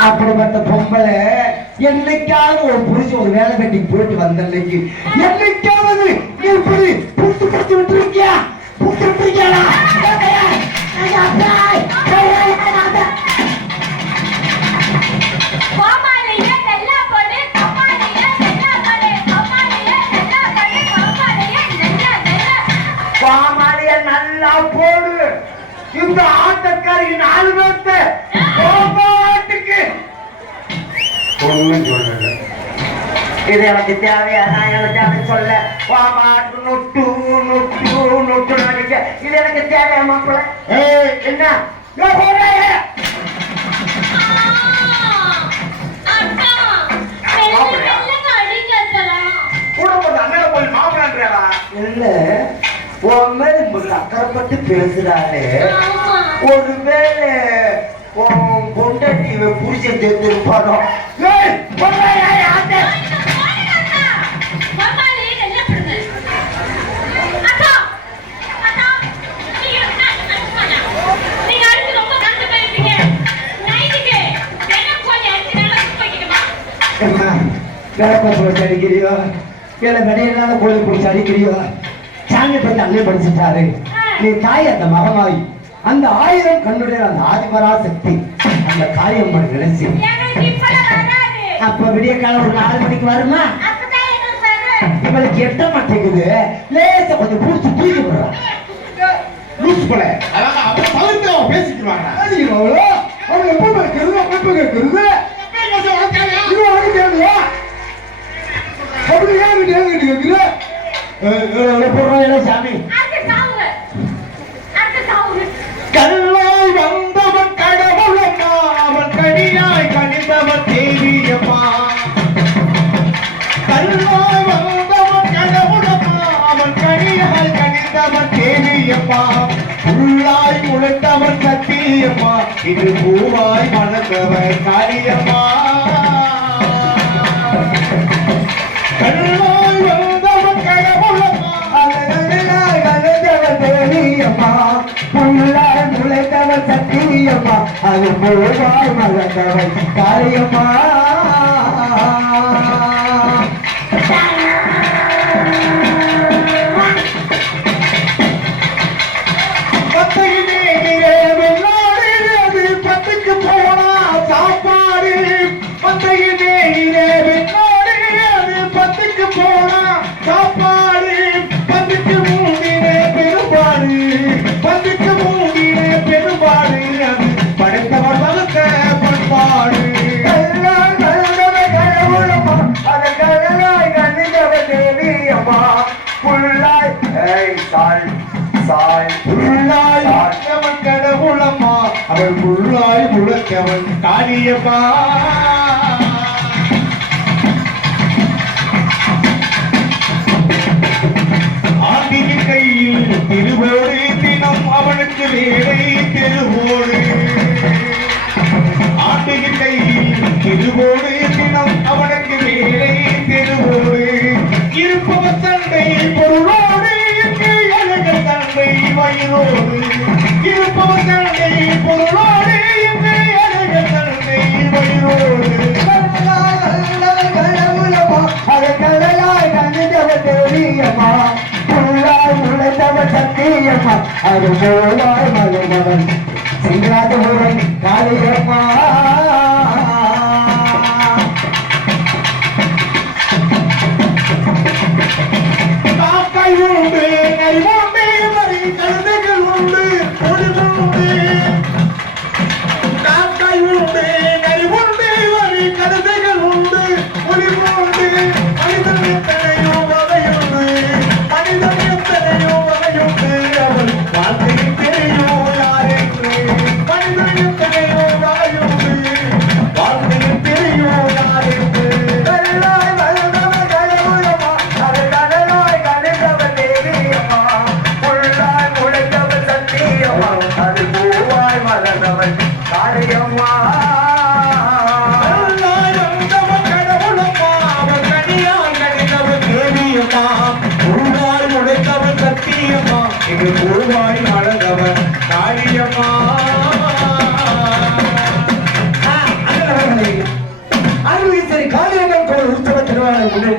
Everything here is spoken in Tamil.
அப்படிப்பட்ட பொம்பளை என்னைக்காவது ஒரு புருஷன் ஒரு வேலை வெட்டிக்கு போயிட்டு வந்த என்னைக்காவது நாலு பேர்த்த கோபாட்டுக்கு. ஒண்ணும் சொல்லல. இது எனக்கு தேவையா? நான் எனக்கு அதை சொல்ல? பாமாட்டு நொட்டு நொட்டு நடிக்க இது எனக்கு தேவையா மாப்பிள்ள? ஏய் என்ன? இல்ல உன் மேல அக்கறைப்பட்டு பேசுறாளே. ஆமா. ஒருவேளை பொண்டாட்டி புருஷன் தெரிஞ்சிருப்பானோ பிடிச்சி அடிக்கிறியோ இல்லை வெளியில்லாத கோழி பிடிச்சி அடிக்கிறியோ சாமி பத்தி அண்ணே படிச்சுட்டாரு. நீ தாய் அந்த மகமாய். அந்த ஆயிரம் கண்ணுடைய அந்த ஆதிபரா சக்தி அந்த இப்பெல்லாம் வராது. அப்ப விடிய காலம் ஒரு நாலு மணிக்கு வருமா. இவளுக்கு எட்ட மாட்டேங்குது. லேசா கொஞ்சம் புடிச்சு தூக்கி விடுறான் லூஸ் போல. அதான் அவன் பேசிக்கிறாங்க அவன் எப்ப கேட்கறது? எப்ப கேட்கறது இது உனக்கு தேவையா அப்படி ஏன் ஏன் கேட்கிற? சாமி. உள்ளாய் முளைத்தவன் சத்தியம்மா. இது பூவாய் மணந்தவன் காரியம்மா. கல்லாய் வந்தவன் கடவுளம்மா. சத்தியம்மா அது போவாய் மலர்ந்தவன் காரியம்மா பத்துக்கு போனா சாப்பாடு பத்தையிலே வெள்ளாடு அது பத்துக்கு போனா சாப்பாடு பத்துக்கு மூடினே பெரும்பாடு. பத்துக்கு மூடினே பெரும்பாடு. அது படைத்தவர் வளர்த்த பண்பாடு. உள்ளாய் அவள் முழக்கவன் காளியப்பா. ஆண்டியின் கையில் திருவோடு தினம் அவனுக்கு வேலை தெருவோடு. ஆண்டியின் கையில் திருவோடு தினம் அவனுக்கு வேலை தெருவோடு. இருப்பவர் சண்டை பொருளோடு இங்கு அழகர் சண்டை வயிறோடு. இருப்பவர் சத்தியமா அது போவாய் மகன் சிங்காதபுரம் காளியம்மா. காக்கை